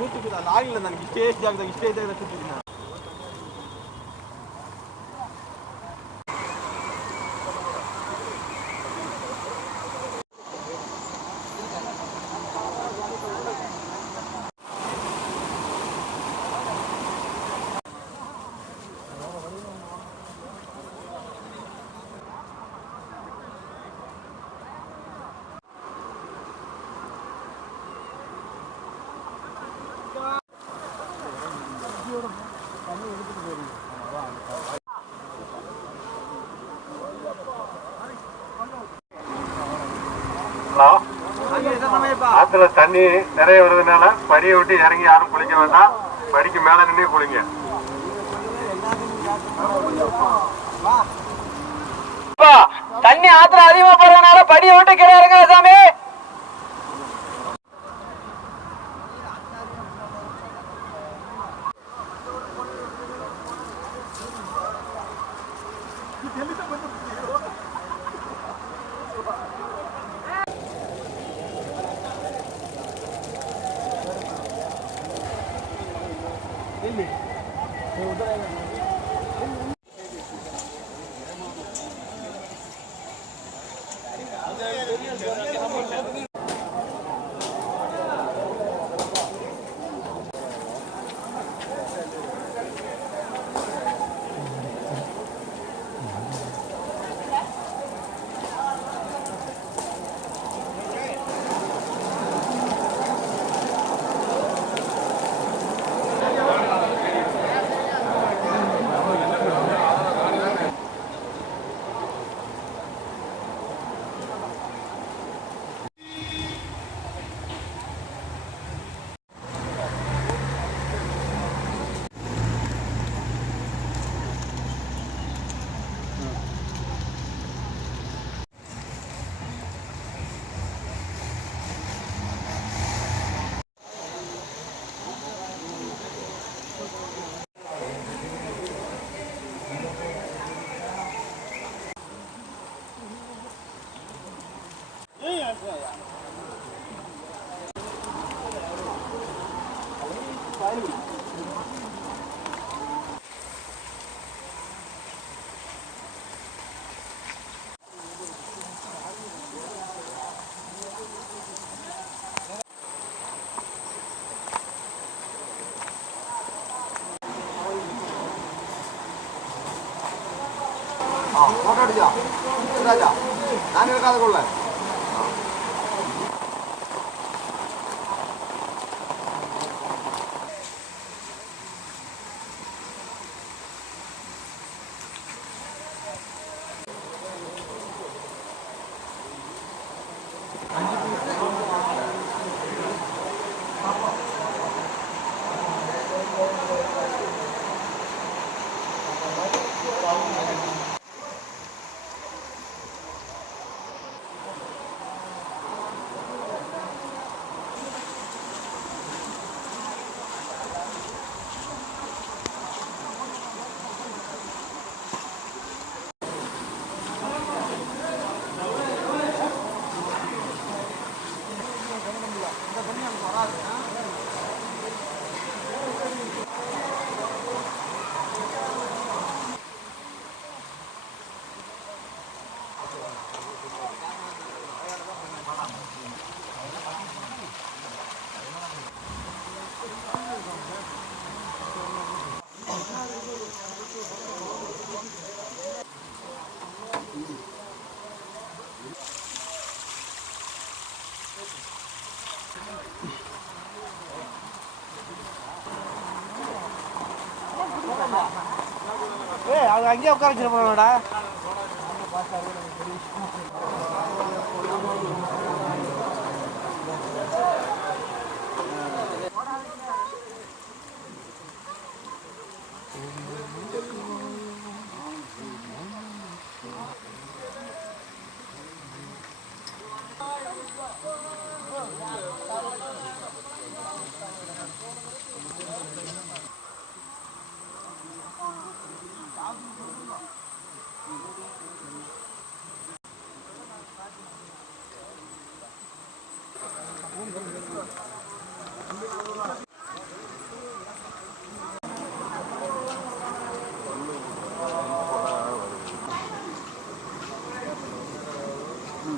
ಕೂತು ನಾನು ಆಗಲಿಲ್ಲ ನನಗೆ ಇಷ್ಟೇ ಜಾಗದಾಗ ಇಷ್ಟೇ ಜಾಗದಾಗ ಕೂತಿದ್ದೀನಿ ನಾನು ஹலோ ஆற்றுல தண்ணி நிறைய வருதுனால படியை விட்டு இறங்கி யாரும் குளிக்க வேண்டாம். படிக்கு மேல நின்று குளிங்க. தண்ணி ஆத்துல அதிகமா போறதுனால படியை விட்டு கீழே இறங்க சாமி. でも大変なこと言うな。രാജ രാജ ഞാൻ കേൾക്കാതെ കൊള്ളേ. உனக்கு அங்கேயே உட்கார வச்சுட்டு போனடா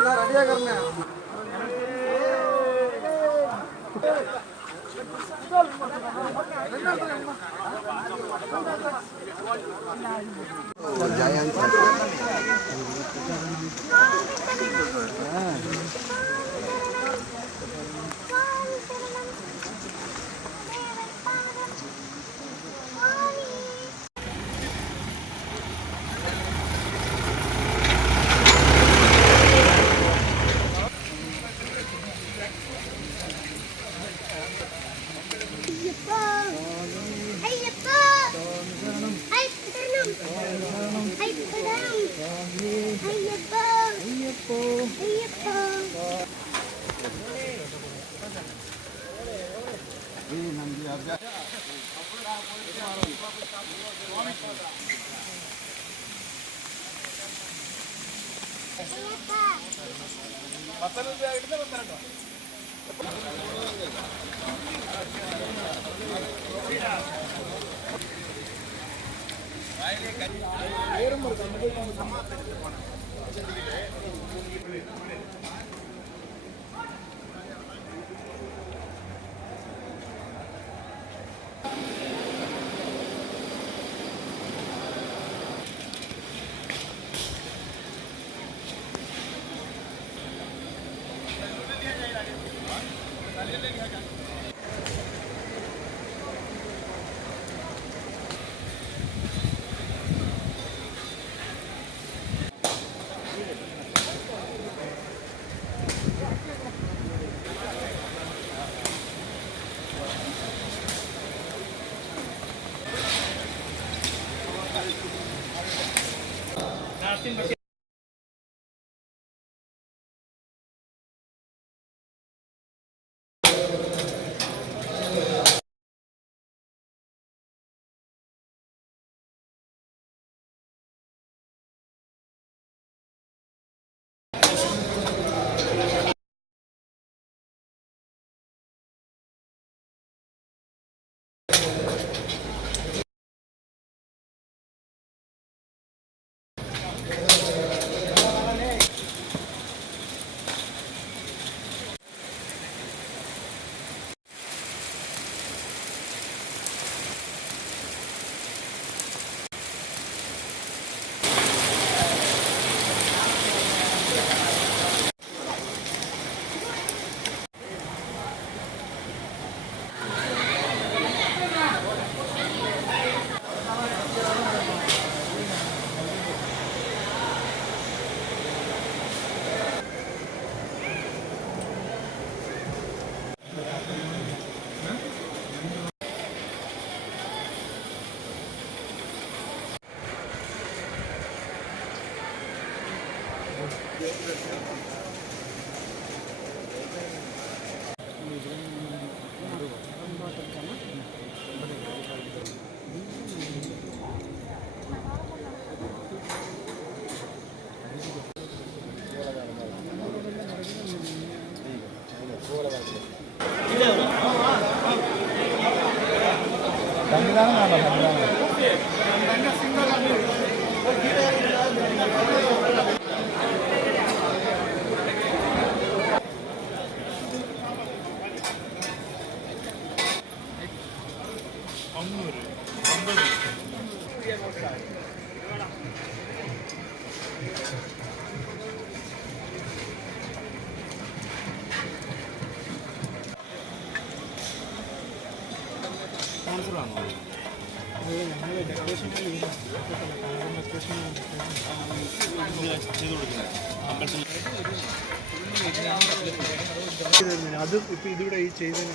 करना करने പത്തനംതിട്ട ആയിട്ട് പത്തനംതിട്ട ആയിരം ഒരു കമ്പനി നമ്മൾ സമ്മാനത്തിൽ പോകണം தங்கிதானே வேண்டாம் தங்கிதானே അത് ഇപ്പൊ ഇതിവിടെ ഈ ചെയ്തതിന്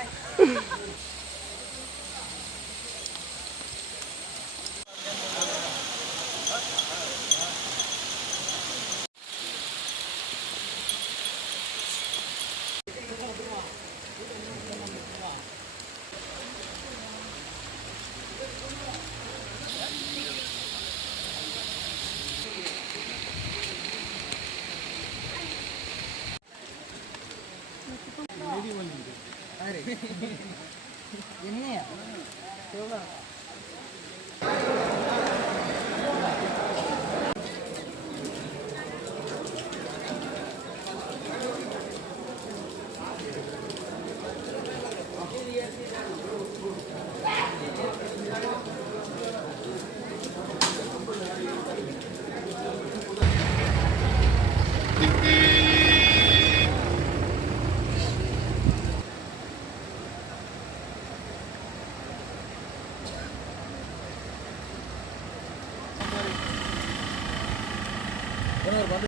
嘿嘿嘿嘿，真美，漂亮。பதினோரு பவுண்டு